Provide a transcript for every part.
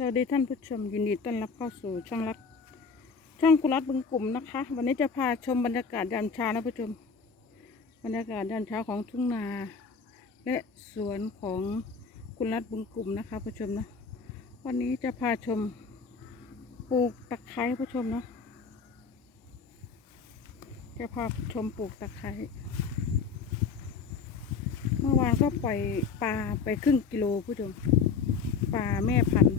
สวัสดีท่านผู้ชมยินดีต้อนรับเข้าสู่ช่องรักช่องกุลัดบึงกลุ่มนะคะ วันนี้จะพาชมบรรยากาศยามเช้านะผู้ชม บรรยากาศยามเช้าของทุ่งนา และสวนของกุลัดบึงกลุ่มนะคะผู้ชมนะวันนี้จะพาชมปลูกตะไคร้ผู้ชมเนาะจะพาชมปลูกตะไคร้เมื่อวานก็ปล่อยปลาไปครึ่งกิโลผู้ชมปลาแม่พันธุ์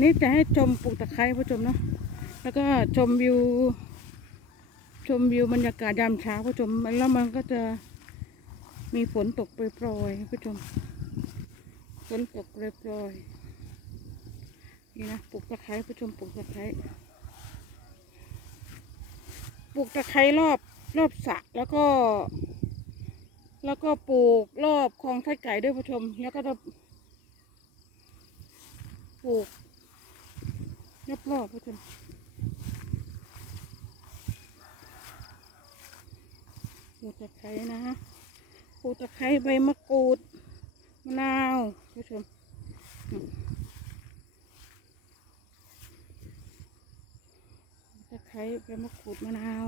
นนี้จะให้ชมปลูกตะไคร้ผู้ชมเนาะแล้วก็ชมวิว ชมวิวบรรยากาศยามเช้าผู้ชมแล้วมันก็จะมีฝนตกโปรยๆผู้ชมฝนตกโปรยๆนี่นะปลูกตะไคร้ผู้ชมปลูกตะไคร้ปลูกตะไคร้รอบรอบสระแล้วก็ แล้วก็ปลูกรอบคลองไส้ไก่ด้วยผู้ชม แล้วก็จะปลูก รอบรอบๆผู้ชมปูตะไคร้นะปลูกตะไคร้ใบมะกรูดมะนาวผู้ชมอืมตะไคร้ใบมะกรูดมะนาว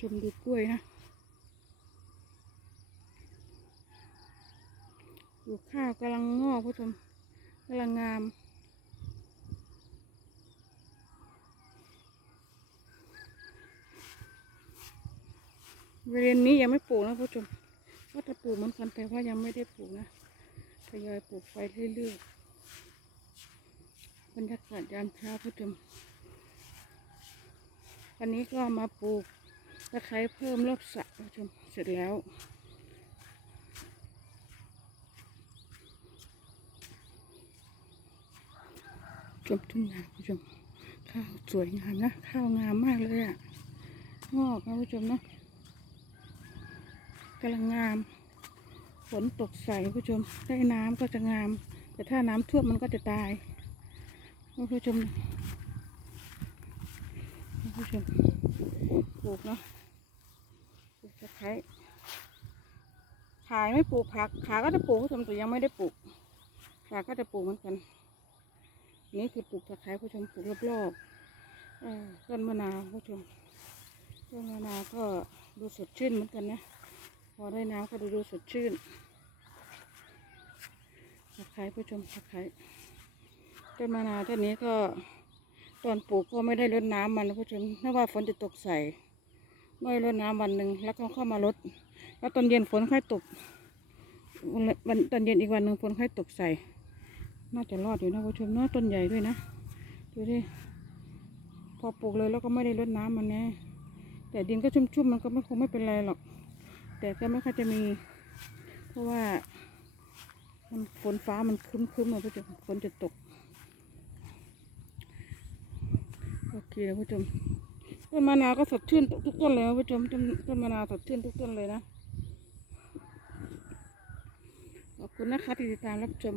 ชมดูกล้วยนะ ดูข้าวกำลังงอกผู้ชมกำลังงามบริเวณนี้ยังไม่ปลูกนะผู้ชมว่าจะปลูกเหมือนกันแต่ว่ายังไม่ได้ปลูกนะทยอยปลูกไปเรื่อยๆบรรยากาศยามเช้าผู้ชมวันนี้ก็มาปลูก ตะไคร้เพิ่มรอบสระผู้ชมเสร็จแล้ว ชมทุ่งนาผู้ชม ข้าวสวยงามนะ ข้าวงามมากเลยอะ่ะ งอกนะผู้ชมนะกำลังงาม ฝนตกใส่ผู้ชม ได้น้ำก็จะงาม แต่ถ้าน้ำท่วมมันก็จะตายผู้ชมผู้ชมปลูกเนาะ ตะไคร้ขายไม่ปลูกผักขาก็จะปลูกผู้ชมแต่ยังไม่ได้ปลูกขาก็จะปลูกเหมือนกัน นี่คือปลูกตะไคร้ผู้ชมปลูกรอบๆเอ่อต้นมะนาวผู้ชมต้นมะนาวก็ดูสดชื่นเหมือนกันนะพอได้น้ำก็ดูดูสดชื่นตะไคร้ผู้ชมตะไคร้ต้นมะนาวต้นนี้ก็ตอนปลูกก็ไม่ได้รดน้ำมันนะผู้ชมถ้าว่าฝนจะตกใส่ ไม่รดน้ำวันหนึ่งแล้วก็เข้ามารดแล้วตอนเย็นฝนค่อยตกวันตอนเย็นอีกวันหนึ่งฝนค่อยตกใส่ น่าจะรอดอยู่นะผู้ชมเนาะต้นใหญ่ด้วยนะดูดิพอปลูกเลยแล้วก็ไม่ได้รดน้ำมันแน่แต่ดินก็ชุ่มๆมันก็ไม่คงไม่เป็นไรหรอก แต่ก็ไม่ค่อยจะมี เพราะว่ามันฝนฟ้ามันครึ้มๆอะผู้ชมฝนจะตกโอเคนะผู้ชม ต้นมะนาวก็สดชื่นทุกต้นเลยนะผู้ชมต้นต้นมะนาวสดชื่นทุกต้นเลยนะ ขอบคุณนะคะที่ติดตามรับชม